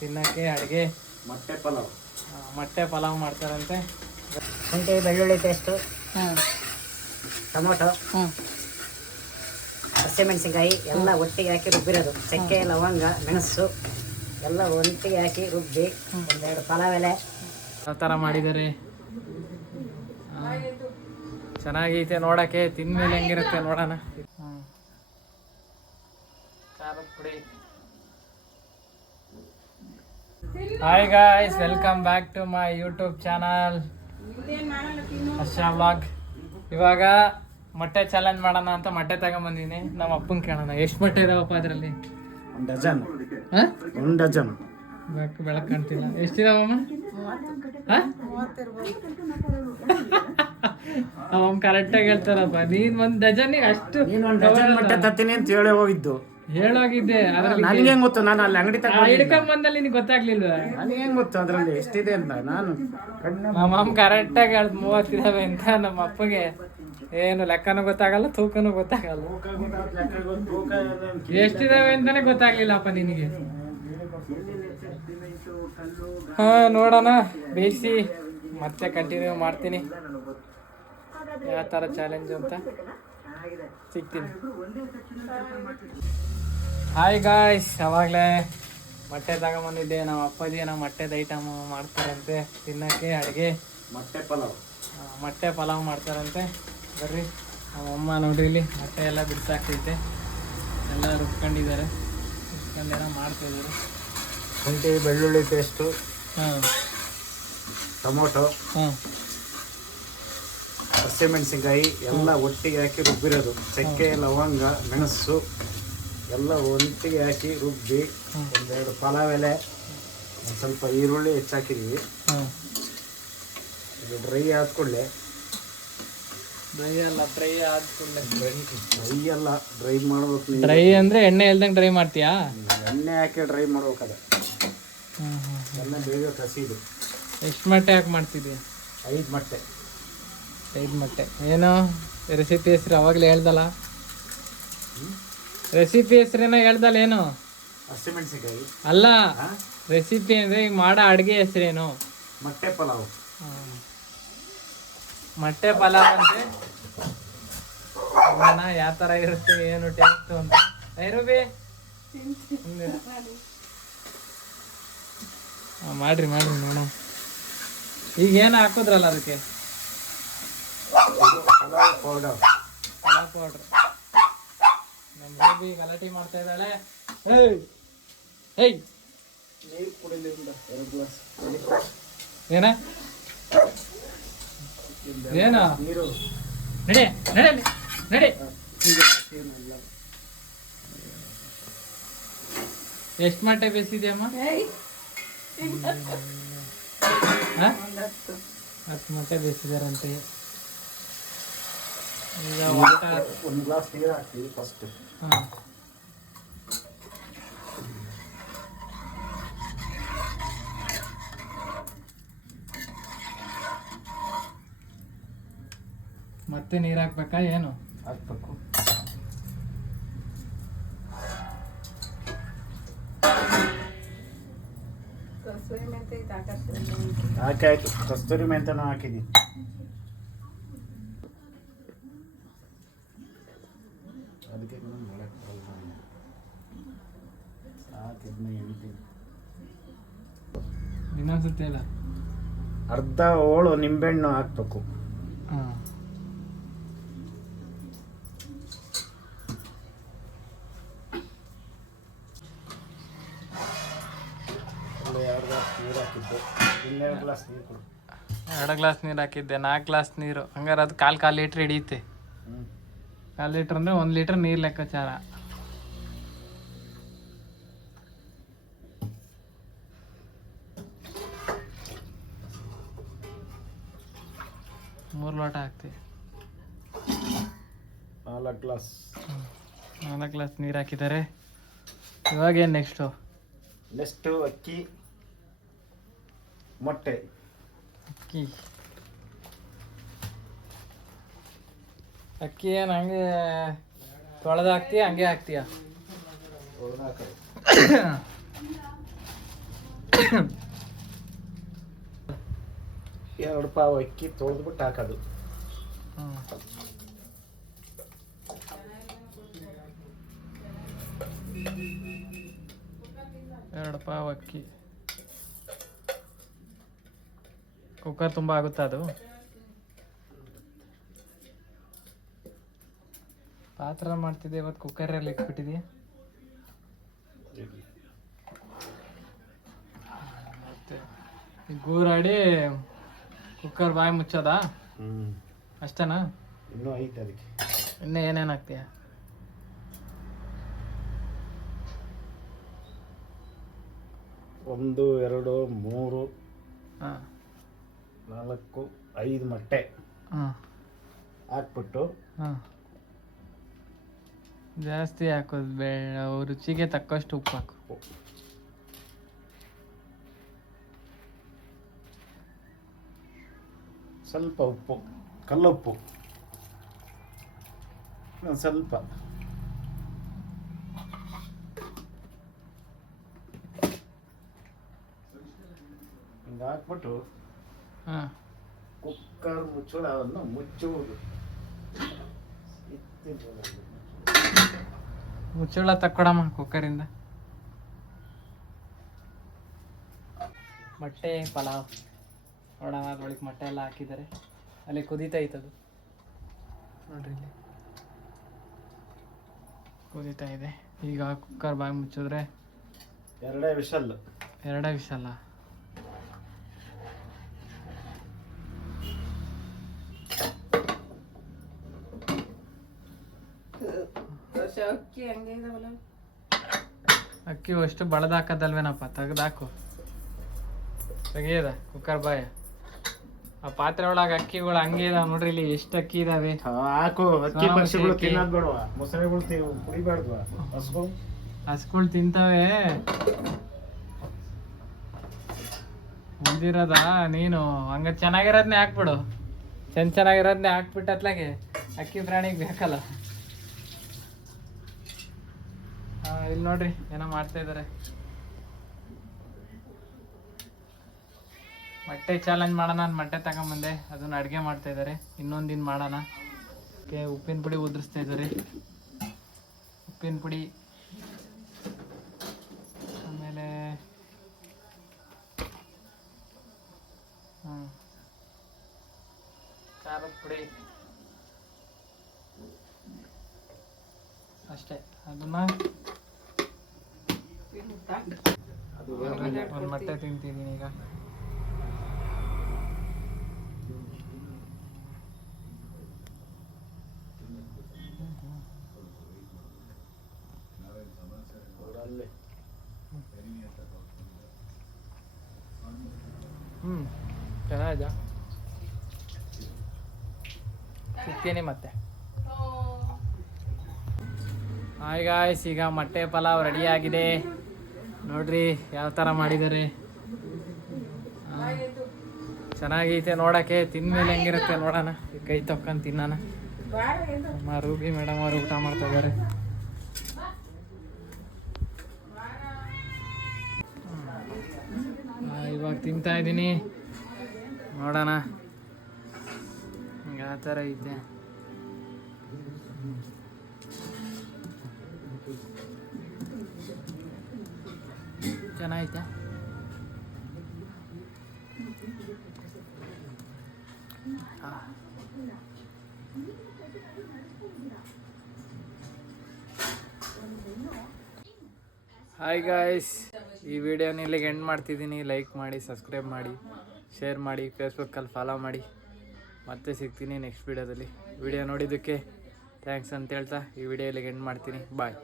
ತಿನ್ನಕ್ಕೆ ಅಡುಗೆ ಮೊಟ್ಟೆ ಪಲಾವ್ ಮಾಡ್ತಾರಂತೆ. ಶುಂಠಿ ಬೆಳ್ಳುಳ್ಳಿ ಪೇಸ್ಟು, ಟೊಮೊಟೊ, ಹಸಿಮೆಣಸಿನ್ಕಾಯಿ ಎಲ್ಲ ಒಟ್ಟಿಗೆ ಹಾಕಿ ರುಬ್ಬಿರೋದು. ಚಕ್ಕೆ, ಲವಂಗ, ಮೆಣಸು ಎಲ್ಲ ಒಟ್ಟಿಗೆ ಹಾಕಿ ರುಬ್ಬಿ ಒಂದೆರಡು ಪಲಾವ್ ಎಲೆ ಆ ಥರ ಮಾಡಿದ್ದಾರೆ. ಚೆನ್ನಾಗೈತೆ ನೋಡೋಕ್ಕೆ. ತಿಂದ್ಮೇಲೆ ಹೆಂಗಿರುತ್ತೆ ನೋಡೋಣ. ಖಾರದ ಪುಡಿ. Hi guys, welcome back to my YouTube channel Harsha vlog. ಇವಾಗ ಮೊಟ್ಟೆ ಚಾಲೆಂಜ್ ಮಾಡೋಣ ಅಂತ ಮೊಟ್ಟೆ ತಗೊಂಬಂದಿನಿ. ನಮ್ಮ ಅಪ್ಪನ ಕೇಳೋಣ ಎಷ್ಟು ಮೊಟ್ಟೆ ಇದಾವಪ್ಪ ಅದರಲ್ಲಿ. ಒಂದು ಡಜನ್ ಬೆಳಕು ಕಾಣ್ತಿಲ್ಲ. ಎಷ್ಟಿದಾವಮ್ಮ? ಅವಮ್ಮ ಕರೆಕ್ಟಾಗಿ ಹೇಳ್ತಾರಪ್ಪ. ನೀನ್ ಒಂದ್ ಡಜನ್ನಿಗೆ ಅಷ್ಟು ಮೊಟ್ಟೆ ತತ್ತೀನಿ ಅಂತ ಹೇಳಿ ಹೋಗಿದ್ದು. ಹೇಳೋಗಿದ್ದೆ. ನನಗೆ ಹೆಂಗ್ ಗೊತ್ತು? ನಾನು ಅಲ್ಲಿ ಅಂಗಡಿ ಹಿಡ್ಕೊಂಡ್ ಬಂದಲ್ಲಿ ನಿನಗೆ ಗೊತ್ತಾಗ್ಲಿಲ್ವ? ನನಗೆ ಹೆಂಗ್ ಗೊತ್ತು ಅದ್ರಲ್ಲಿ ಎಷ್ಟಿದೆ ಅಂತ? ನಾನು ನಮ್ಮ ಅಮ್ಮ ಕರೆಕ್ಟಾಗಿ ಹೇಳ್ದು 30 ಇದಾವೆ ಅಂತ. ನಮ್ಮ ಅಪ್ಪಗೆ ಏನು ಲೆಕ್ಕನೂ ಗೊತ್ತಾಗಲ್ಲ, ತೂಕನೂ ಗೊತ್ತಾಗಲ್ಲ. ಎಷ್ಟಿದಾವೆ ಅಂತಾನೆ ಗೊತ್ತಾಗ್ಲಿಲ್ಲಪ್ಪ ನಿನಗೆ. ಹಾ, ನೋಡೋಣ. ಬೇಯಿಸಿ ಮತ್ತೆ ಕಂಟಿನ್ಯೂ ಮಾಡ್ತೀನಿ. ಯಾವ ಥರ ಚಾಲೆಂಜ್ ಅಂತ ಸಿಗ್ತೀನಿ. ಹಾಯ್ ಗಾಯ್ಸ್, ಅವಾಗಲೇ ಮೊಟ್ಟೆ ತಗೊಂಬಂದಿದ್ದೆ. ನಮ್ಮ ಅಪ್ಪಾಜಿ ನಮ್ಮ ಮೊಟ್ಟೆದ ಐಟಮ್ ಮಾಡ್ತಾರಂತೆ ತಿನ್ನಕ್ಕೆ. ಅಡುಗೆ ಮೊಟ್ಟೆ ಪಲಾವ್ ಮಾಡ್ತಾರಂತೆ. ಬರ್ರಿ, ನಮ್ಮಮ್ಮ ನೋಡ್ರಿ ಇಲ್ಲಿ ಮೊಟ್ಟೆ ಎಲ್ಲ ಬಿಡ್ಸಾಕ್ತೈತೆ. ಎಲ್ಲ ರುಬ್ಕೊಂಡಿದ್ದಾರೆ, ರುಬ್ಕೊಂಡೇನೋ ಮಾಡ್ತಾಯಿದ್ದಾರೆ. ಶುಂಠಿ ಬೆಳ್ಳುಳ್ಳಿ ಪೇಸ್ಟು, ಟೊಮೊಟೊ, ಹಸಿಮೆಣಸಿನ್ಕಾಯಿ ಎಲ್ಲ ಒಟ್ಟಿಗೆ ಹಾಕಿ ರುಬ್ಬಿರೋದು. ಚಕ್ಕೆ, ಲವಂಗ, ಮೆಣಸು ಎಲ್ಲ ಒಟ್ಟಿಗೆ ಹಾಕಿ ರುಬ್ಬಿ ಒಂದೆರಡು ಪಲಾವ್ ಎಲೆ, ಒಂದು ಸ್ವಲ್ಪ ಈರುಳ್ಳಿ ಹೆಚ್ಚಾಕಿದ್ದೀವಿ. ಇದು ಡ್ರೈ ಆದ್ಕೊಳ್ಳೆ. ಡ್ರೈ ಮಾಡ್ಬೇಕು. ಡ್ರೈ ಅಂದರೆ ಎಣ್ಣೆ ಇಲ್ದಂಗೆ ಡ್ರೈ ಮಾಡ್ತೀಯಾ? ಎಣ್ಣೆ ಹಾಕಿ ಡ್ರೈ ಮಾಡ್ಬೇಕಾದ. ಎಣ್ಣೆ ಬೇಯಬೇಕು ಹಸಿದು. ಎಷ್ಟು ಮೊಟ್ಟೆ ಹಾಕಿ ಮಾಡ್ತಿದ್ದೀಯ? 5 ಮೊಟ್ಟೆ. 5 ಮೊಟ್ಟೆ. ಏನು ರೆಸಿಪಿ ಹೆಸ್ರು ಅವಾಗಲೇ ಹೇಳ್ದಲ್ಲ? ರೆಸಿಪಿ ಹೆಸ್ರೇನೋ ಹೇಳ್ದಲ್ಲ? ಏನು ಹಸಿಮೆಣಸಿನ್ಕಾಯಿ ಅಲ್ಲ, ರೆಸಿಪಿ ಅಂದರೆ ಈಗ ಮಾಡೋ ಅಡುಗೆ ಹೆಸ್ರೇನು? ಮೊಟ್ಟೆ ಪಲಾವ್. ಮೊಟ್ಟೆ ಪಲಾವ್ ಅಂದರೆ ನೋಡೋಣ ಯಾವ ಥರ ಇರುತ್ತೆ, ಏನು ಟೇಸ್ಟು ಅಂತ. ಐರುಬಿ ಮಾಡ್ರಿ ನೋಡೋಣ. ಈಗ ಏನು ಹಾಕೋದ್ರಲ್ಲ ಅದಕ್ಕೆ? ಪಲಾವ್ ಪೌಡರ್. ನಮ್ಮ ಬೇಬಿ ಗಲಾಟೆ ಮಾಡ್ತಾ ಇದ್ದಾಳೆ. ಹೇಯ್ ನೀರು ಕುಡಿಲಿಲ್ಲ 2 ಗ್ಲಾಸ್. ಏನ ನೀರು ನಡೆ. ಎಷ್ಟು ಮೊಟ್ಟೆ ಬೇಯಿಸಿದ್ಯಮ್ಮ? 10 ಮೊಟ್ಟೆ ಬೇಯಿಸಿದಾರಂತೆ. ಈಗ 1 ಗ್ಲಾಸ್ ನೀರು ಹಾಕ್ತೀವಿ ಫಸ್ಟ್. ಮತ್ತೆ ನೀರು ಹಾಕ್ಬೇಕಾ? ಏನು ಹಾಕ್ಬೇಕು? ಆಯ್ತು. ಕಸ್ತೂರಿ ಮೆಂತ್ಯನೂ ಹಾಕಿದ್ದೀನಿ. ಅದಕ್ಕೆ ಇನ್ನೊಂದ್ಸತಿ ಅಲ್ಲ, ಅರ್ಧ ಹೋಳು ನಿಂಬೆಹಣ್ಣು ಹಾಕ್ಬೇಕು. ಎರಡು ಗ್ಲಾಸ್ ನೀರು ಹಾಕಿದ್ದೆ. 4 ಗ್ಲಾಸ್ ನೀರು. ಹಂಗಾರೆ ಅದು ಕಾಲು ಲೀಟ್ರ್ ಹಿಡಿಯುತ್ತೆ. 1/4 ಲೀಟ್ರ್ ಅಂದರೆ 1 ಲೀಟ್ರ್ ನೀರು ಲೆಕ್ಕಾಚಾರ. ಮೂರು ಲೋಟ ಹಾಕ್ತೀವಿ. 4 ಗ್ಲಾಸ್ ನೀರು ಹಾಕಿದ್ದಾರೆ. ಇವಾಗೇನು ನೆಕ್ಸ್ಟು? ಅಕ್ಕಿ, ಮೊಟ್ಟೆ. ಅಕ್ಕಿ ಏನು ಹಂಗೆ ತೊಳೆದು ಹಾಕ್ತೀಯ? ಹಂಗೆ ಹಾಕ್ತೀಯ? ಎರಡು ಪಾವು ಅಕ್ಕಿ ತೊಳೆದ್ಬಿಟ್ಟು ಹಾಕೋದು. ಎರಡು ಪಾವು ಅಕ್ಕಿ. ಕುಕ್ಕರ್ ತುಂಬ ಆಗುತ್ತಾ ಅದು? ಪಾತ್ರ ಮಾಡ್ತಿದ್ದೆ, ಇವತ್ತು ಕುಕ್ಕರಲ್ಲಿ ಇಟ್ಬಿಟ್ಟಿದೆಯಾ? ಮತ್ತೆ ಗೂರಾಡಿ ಕುಕ್ಕರ್ ಬಾಯಿ ಮುಚ್ಚೋದಾ? ಅಷ್ಟೇನಾ? ಇನ್ನೂ ಐತೆ ಅದಕ್ಕೆ. ಇನ್ನೂ ಏನೇನು ಹಾಕ್ತೀಯ? 1 2 3 ಹಾಂ 4 5 ಮೊಟ್ಟೆ ಹಾಕ್ಬಿಟ್ಟು ಜಾಸ್ತಿ ಹಾಕೋದು ಬೇಡ, ರುಚಿಗೆ ತಕ್ಕಷ್ಟು ಉಪ್ಪು ಹಾಕು. ಸ್ವಲ್ಪ ಉಪ್ಪು, ಕಲ್ಲುಪ್ಪು ಸ್ವಲ್ಪ. ಹಿಂಗೆ ಹಾಕ್ಬಿಟ್ಟು ಕುಕ್ಕರ್ ಮುಚ್ಚಳವನ್ನು ಮುಚ್ಚುವುದು. ಮುಚ್ಚಳ ತಕ್ಕೊಡಮ್ಮ ಕುಕ್ಕರಿಂದ. ಮೊಟ್ಟೆ ಪಲಾವ್ ನೋಡೋಣ, ಅದ್ರೊಳಗೆ ಮೊಟ್ಟೆ ಎಲ್ಲ ಹಾಕಿದ್ದಾರೆ. ಅಲ್ಲಿ ಕುದೀತಾ ಇತ್ತದು ನೋಡ್ರಿ, ಇಲ್ಲಿ ಕುದೀತಾ ಇದೆ. ಈಗ ಕುಕ್ಕರ್ ಬಾಯಿ ಮುಚ್ಚಿದ್ರೆ 2 ವಿಷಲ್. 2 ವಿಷಲ್ಲ. ಅಕ್ಕಿ ಅಷ್ಟು ಬಳದ ಹಾಕದಲ್ವೇನಪ್ಪ, ತೆಗ್ದಾಕು. ತೆಗಿಯದ ಕುಕ್ಕರ್ ಬಾಯ. ಆ ಪಾತ್ರೆ ಒಳಗೆ ಅಕ್ಕಿಗಳು ಹಂಗೆ ಇದಾವ ನೋಡ್ರಿ, ಇಲ್ಲಿ ಎಷ್ಟು ಅಕ್ಕಿ ಇದಾವೆ. ಹಾಕು. ಅಕ್ಕಿ ಪಕ್ಷಿಗಳು ತಿನ್ನೋದು ಬೇಡವಾ? ಮೊಸಳೆಗಳು ಕುಡಿಬಾರ್ದು. ಹಸ್ಗಳು ತಿಂತಾವೆ. ಮುಂದಿರೋದ ನೀನು ಹಂಗ ಚೆನ್ನಾಗಿರೋದನ್ನೇ ಹಾಕ್ಬಿಡು. ಚೆನ್ನಾಗಿರೋದನ್ನೇ ಹಾಕ್ಬಿಟ್ಟು ಅತ್ಲಾಗೆ ಅಕ್ಕಿ ಪ್ರಾಣಿಗೆ ಬೇಕಲ್ಲ. ಇಲ್ಲಿ ನೋಡ್ರಿ ಏನೋ ಮಾಡ್ತಾ ಇದಾರೆ. ಮೊಟ್ಟೆ ಚಾಲೆಂಜ್ ಮಾಡೋಣ. ನಾನು ಮೊಟ್ಟೆ ತಗೊಂಬಂದೆ, ಅದನ್ನ ಅಡುಗೆ ಮಾಡ್ತಾ ಇದ್ದಾರೆ. ಇನ್ನೊಂದು ದಿನ ಮಾಡೋಣ. ಉಪ್ಪಿನ ಪುಡಿ ಉದುರಿಸ್ತಾ ಇದ್ದಾರೆ. ಉಪ್ಪಿನ ಪುಡಿ, ಆಮೇಲೆ ಖಾರದ ಪುಡಿ ಅಷ್ಟೇ. ಅದನ್ನ ಒಂದು ಮೊಟ್ಟೆ ತಿಂತಿದ್ದೀನಿ ಈಗ. ಚೆನ್ನಾಗಿದೆ. ಸಿಗ್ತೀನಿ ಮತ್ತೆ. ಹಾಯ್ ಗಾಯ್ಸ್, ಈಗ ಮೊಟ್ಟೆ ಪಲಾವ್ ರೆಡಿ ಆಗಿದೆ ನೋಡ್ರಿ ಯಾವ ಥರ ಮಾಡಿದ್ದಾರೆ. ಚೆನ್ನಾಗೈತೆ ನೋಡೋಕ್ಕೆ. ತಿಂದ್ಮೇಲೆ ಹೆಂಗಿರುತ್ತೆ ನೋಡೋಣ. ಕೈ ತೊಕ್ಕೊಂಡು ತಿನ್ನೋಣ. ನಮ್ಮ ರೂಬಿ ಮೇಡಮ್ ಅವರು ಊಟ ಮಾಡ್ತಾ ಇದ್ದಾರೆ. ಇವಾಗ ತಿಂತಾ ಇದ್ದೀನಿ, ನೋಡೋಣ ಯಾವ ಥರ ಐತೆ. ಚೆನ್ನಾಗೈತೆ. ಹಾಯ್ ಗಾಯ್ಸ್, ಈ ವಿಡಿಯೋನ ಇಲ್ಲಿಗೆ ಎಂಡ್ ಮಾಡ್ತಿದ್ದೀನಿ. ಲೈಕ್ ಮಾಡಿ, ಸಬ್ಸ್ಕ್ರೈಬ್ ಮಾಡಿ, ಶೇರ್ ಮಾಡಿ, ಫೇಸ್ಬುಕ್ಕಲ್ಲಿ ಫಾಲೋ ಮಾಡಿ. ಮತ್ತೆ ಸಿಗ್ತೀನಿ ನೆಕ್ಸ್ಟ್ ವಿಡಿಯೋದಲ್ಲಿ. ವಿಡಿಯೋ ನೋಡಿದ್ದಕ್ಕೆ ಥ್ಯಾಂಕ್ಸ್ ಅಂತ ಹೇಳ್ತಾ ಈ ವಿಡಿಯೋ ಇಲ್ಲಿಗೆ ಎಂಡ್ ಮಾಡ್ತೀನಿ. ಬಾಯ್.